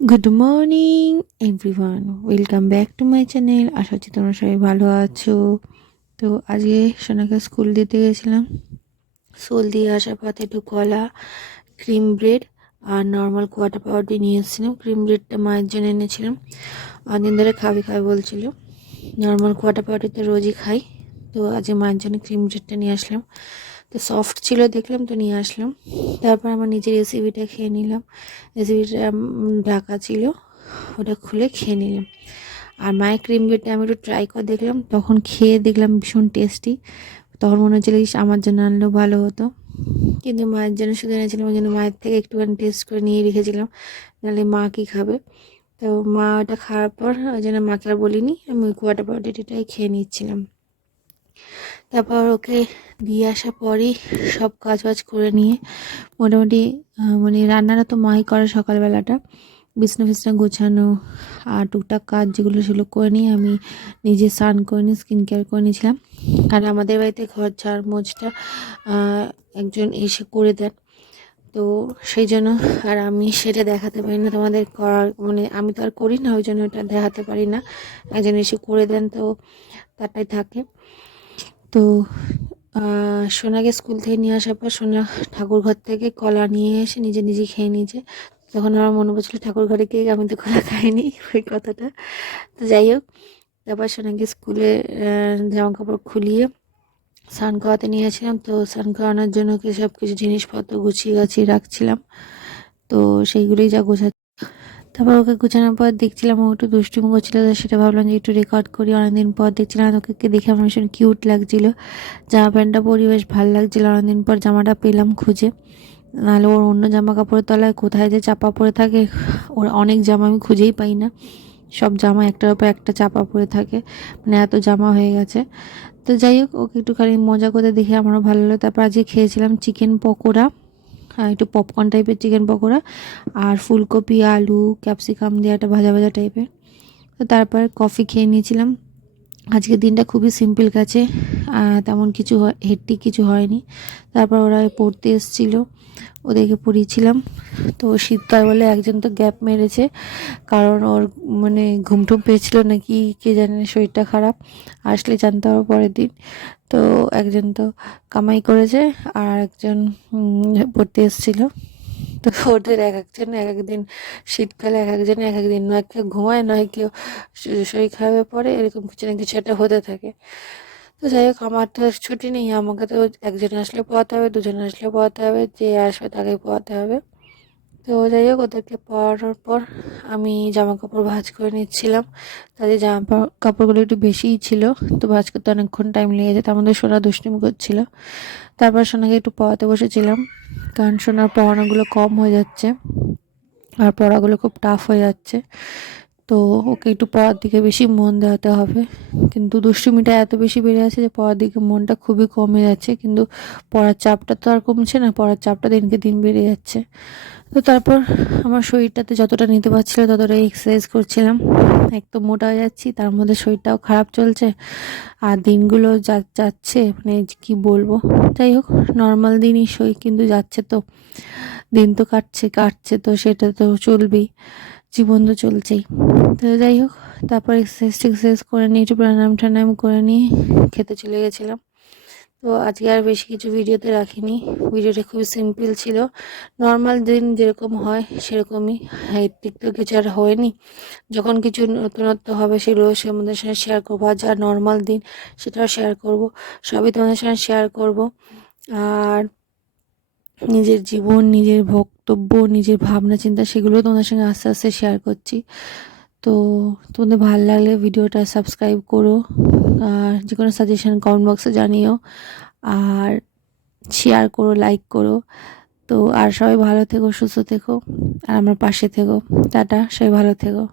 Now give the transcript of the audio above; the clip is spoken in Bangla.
Good morning everyone welcome back to my channel আশা করছি তোমরা সবাই ভালো আছো। তো আজকে সোনাকে স্কুল দিতে গেছিলাম। স্কুল দিয়ে আসার পথে একটু কলা ক্রিম ব্রেড আর নর্মাল কোয়াটার পাউডার নিয়ে এসেছিলাম। ক্রিম ব্রেডটা মায়ের জন্য এনেছিলাম। অনেকদিন ধরে খাবি খাবি বলছিল। নর্মাল কোয়াটার পাউডার তো রোজই খাই। তো আজকে মায়ের জন্য ক্রিম ব্রেডটা নিয়ে আসলাম। তো সফট ছিল, দেখলাম তো নিয়ে আসলাম। তারপর আমার নিজের রেসিপিটা খেয়ে নিলাম। রেসিপিটা ঢাকা ছিল, ওটা খুলে খেয়ে নিলাম। আর মায়ের ক্রিম ব্রেডটা আমি একটু ট্রাই করে দেখলাম, তখন খেয়ে দেখলাম ভীষণ টেস্টি তখন মনে হচ্ছিল আমার জন্য আনলেও ভালো হতো। কিন্তু মায়ের জন্য শুধু এনেছিলাম, ওই জন্য মায়ের থেকে একটুখানি টেস্ট করে নিয়ে রেখেছিলাম, নাহলে মা কী খাবে? তো মা ওটা খাওয়ার পর, ওই জন্য মাকে আর বলিনি, আমি কোয়াটার পাউডারটাই খেয়ে নিচ্ছিলাম। তারপর ওকে দিয়ে আসার পরই সব কাজ বাজ করে নিয়ে মোটামুটি মানে রান্নাটা তো মাই করে সকালবেলাটা। বিছনা ফিছনা গোছানো, আর টুকটাক কাজ যেগুলো সেগুলো করে নিয়ে আমি নিজে স্নান করে নিয়ে স্কিন কেয়ার করে নিয়েছিলাম। আর আমাদের বাড়িতে ঘর ঝাড় মোজটা একজন এসে করে দেন। তো সেই জন্য আর আমি সেটা দেখাতে পারি না তোমাদের করার মানে আমি তো আর করি না, ওই জন্য ওটা দেখাতে পারি না। একজন এসে করে দেন তো তারটাই থাকে। তো সোনাকে স্কুল থেকে নিয়ে আসার পর সোনা ঠাকুর ঘর থেকে কলা নিয়ে এসে নিজে নিজে খেয়ে নিয়েছে। তখন আমার মনে পড়ছিল ঠাকুর ঘরে গিয়ে আমি তো কলা খাইনি ওই কথাটা। তো যাই হোক, তারপর সোনাকে স্কুলে জামা কাপড় খুলিয়ে স্নান করাতে নিয়েছিলাম তো স্নান করানোর জন্য সব কিছু জিনিসপত্র গুছিয়ে গাছিয়ে রাখছিলাম। তো সেইগুলোই যা গোছা তারপর ওকে গুছানোর পর দেখছিলাম ও একটু দুষ্টুমি করছিল সেটা ভাবলাম যে একটু রেকর্ড করি। অনেকদিন পর দেখছিলাম ওকে দেখে আমার ভীষণ কিউট লাগছিল। জামা প্যান্টটা পরি বেশ ভালো লাগছিল, অনেকদিন পর জামাটা পেলাম খুঁজে। নাহলে ওর অন্য জামা কাপড়ের তলায় কোথায় যে চাপা পড়ে থাকে, ওর অনেক জামা আমি খুঁজেই পাই না। সব জামা একটার উপর একটা চাপা পড়ে থাকে মানে এত জামা হয়ে গেছে। তো যাই হোক, ওকে একটুখানি মজা করে দেখে আমারও ভালো লাগল। তারপর আজকে খেয়েছিলাম চিকেন পকোড়া। একটু পপকর্ন টাইপের চিকেন পকোড়া আর ফুলকপি, আলু ক্যাপসিকাম দিয়ে একটা ভাজা ভাজা টাইপের তো তারপর কফি খেয়ে নিয়েছিলাম। আজকের দিনটা খুবই সিম্পল গেছে তেমন কিছু হেট্টিক কিছু হয়নি। তারপর ওরা পড়তে এসেছিল, ওদেরকে পড়িয়েছিলাম। তো শীতকাল বলে একজন তো গ্যাপ মেরেছে, কারণ ওর মানে ঘুমটুম পেয়েছিল নাকি কে জানে, শরীরটা খারাপ, আসলে জানতে হবে পরের দিন। তো একজন তো কামাই করেছে, আর একজন পড়তে এসেছিল। তো ওদের এক একজন এক একদিন শীতকালে এক একজন এক একদিন নয়, কেউ ঘুমায় নয়, কেউ শরীর খারাপে পড়ে, এরকম কিছু না কিছু একটা হতে থাকে। তো যাই হোক, আমার তো ছুটি নেই, আমাকে তো একজন আসলে পড়াতে হবে, দুজন আসলে পড়াতে হবে, যে আসবে তাকে পড়াতে হবে। তো যাই হোক, ওদেরকে পড়ানোর পর আমি জামা কাপড় ভাজ করে নিচ্ছিলাম। তাদের জামা কাপড়গুলো একটু বেশিই ছিল, তো ভাজ করতে অনেকক্ষণ টাইম লেগে যেত, আমাদের সোনা দুষ্টুমি করছিল। তারপর সোনাকে একটু পড়াতে বসেছিলাম। কারণ শোনার পড়ানোগুলো কম হয়ে যাচ্ছে। আর পড়াগুলো খুব টাফ হয়ে যাচ্ছে। তো ওকে একটু পড়ার দিকে বেশি মন দেওয়াতে হবে। কিন্তু দুষ্টুমিটা এত বেশি বেড়ে আছে যে পড়ার দিকে মনটা খুবই কমে যাচ্ছে। কিন্তু পড়ার চাপটা তো আর কমছে না, পড়ার চাপটা দিনকে দিন বেড়ে যাচ্ছে। তো তারপর আমার শরীরটাতে যতটা নিতে পারছিল ততটাই এক্সারসাইজ করছিলাম। একদম মোটা হয়ে যাচ্ছি, তার মধ্যে শরীরটাও খারাপ চলছে। আর দিনগুলো যা যাচ্ছে মানে কি বলব? যাই হোক নর্মাল দিনই সই কিন্তু যাচ্ছে তো। দিন তো কাটছে কাটছে তো, সেটা তো চলবেই। জীবন তো চলছেই তো যাই হোক, তারপর এক্সারসাইজ টেক্সারসাইজ করে নিয়ে একটু প্রাণায়াম টানায়াম করে নিয়ে খেতে চলে গেছিলাম। তো আজকে আর বেশি কিছু ভিডিওতে রাখিনি। ভিডিওটা খুবই সিম্পল ছিল। নর্মাল দিন যেরকম হয়, সেরকমই হাইটিক তো কিছু আর হয়নি। যখন কিছু নতুনত্ব হবে, সেগুলো তোমাদের সঙ্গে শেয়ার করব। আর যা নর্মাল দিন, সেটাও শেয়ার করব। সবই তোমাদের সঙ্গে শেয়ার করব। আর নিজের জীবন, নিজের বক্তব্য নিজের ভাবনা, চিন্তা সেগুলো তোমাদের সঙ্গে আস্তে আস্তে শেয়ার করছি। তো তোমাদের ভালো লাগলে ভিডিওটা সাবস্ক্রাইব করো আর যে কোনো সাজেশন কমেন্ট বক্সে জানিও আর শেয়ার করো লাইক করো। তো আর সবাই ভালো থেকো, সুস্থ থেকো আর আমার পাশে থেকো। টাটা, সবাই ভালো থেকো।